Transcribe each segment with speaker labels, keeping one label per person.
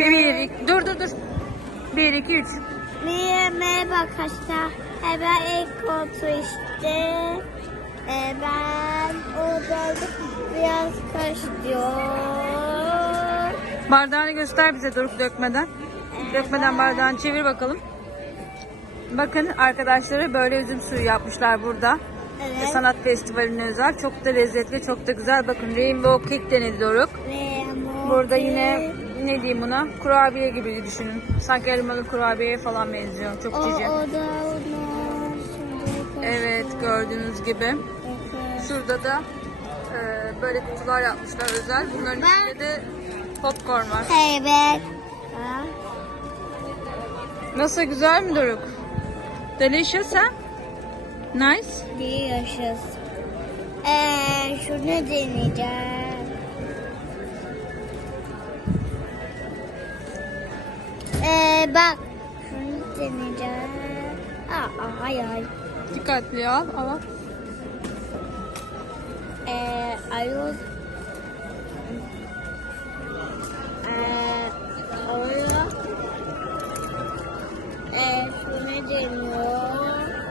Speaker 1: Dur. 1, 2, 3.
Speaker 2: Merhaba arkadaşlar. Ben ilk koltuğu işte. Ben orada biraz karıştırıyor.
Speaker 1: Bardağını göster bize Doruk dökmeden. Dökmeden bardağını çevir bakalım. Bakın arkadaşları böyle üzüm suyu yapmışlar burada.
Speaker 2: Evet.
Speaker 1: Sanat festivaline özel. Çok da lezzetli, çok da güzel. Bakın Rainbow Cake denedi Doruk. Burada yine ne diyeyim buna? Kurabiye gibi düşünün. Sanki elmalı kurabiye falan benziyor. Çok cici. Evet, gördüğünüz gibi. Şurada da böyle kutular yapmışlar özel. Bunların içinde de popcorn var.
Speaker 2: Evet.
Speaker 1: Nasıl, güzel mi Doruk? Delicious ha? Nice.
Speaker 2: Delicious. Şunu deneyeceğim. Bak. Şunu deneyeceğim. Hayır.
Speaker 1: Dikkatli al. Al.
Speaker 2: Ayol. Orada. Şunu deniyor.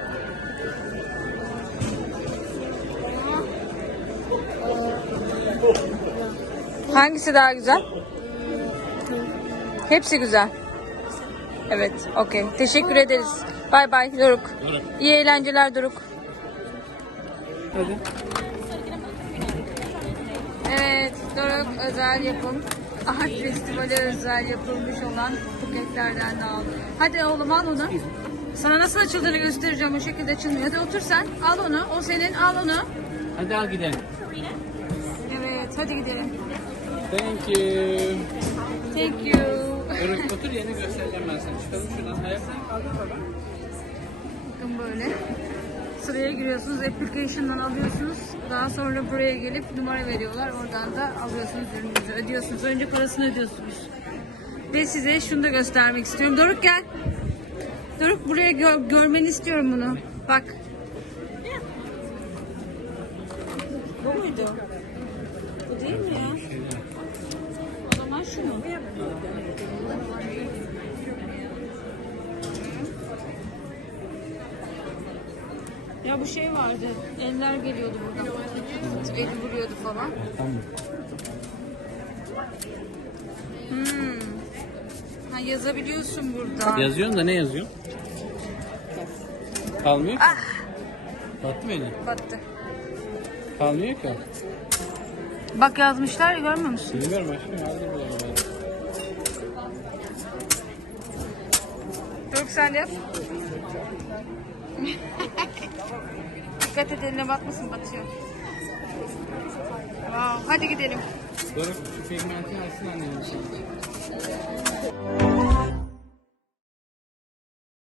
Speaker 1: Hangisi daha güzel? Hepsi güzel. Evet, okey. Teşekkür ederiz. Bay bay Doruk. İyi eğlenceler Doruk.
Speaker 3: Hadi.
Speaker 1: Evet, Doruk özel yapım. Art Festivali özel yapılmış olan buketlerden de al. Hadi oğlum al onu. Sana nasıl açıldığını göstereceğim. O şekilde açılmıyor. Hadi otur sen. Al onu. O senin. Al onu.
Speaker 3: Hadi al gidelim.
Speaker 1: Evet, hadi gidelim.
Speaker 3: Thank you.
Speaker 1: Thank you.
Speaker 3: Doruk otur, yeni göstereceğim ben sana. Çıkalım şuradan. Ayaklarını kaldır baba.
Speaker 1: Bakın böyle. Sıraya giriyorsunuz. Application'dan alıyorsunuz. Daha sonra buraya gelip numara veriyorlar. Oradan da alıyorsunuz, ürününüzü ödüyorsunuz. Önce parasını ödüyorsunuz. Ve size şunu da göstermek istiyorum. Doruk gel. Doruk buraya görmeni istiyorum bunu. Bak. Bu muydu? Bu değil mi ya? O zaman şunu. Ya bu şey vardı. Eller geliyordu buradan. Eli vuruyordu falan. Ha, yazabiliyorsun burada.
Speaker 3: Yazıyorsun da ne yazıyorsun? Kalmıyor ki. Battı mı elin?
Speaker 1: Battı.
Speaker 3: Kalmıyor ki.
Speaker 1: Bak yazmışlar ya, görmüyor musun?
Speaker 3: Bilmiyorum aşkım. Aldım bunu.
Speaker 1: Doruk sen de yap. Dikkat et, eline batmasın, batıyor. Wow, hadi gidelim.
Speaker 3: Doruk şu pigmentini alsın annenin.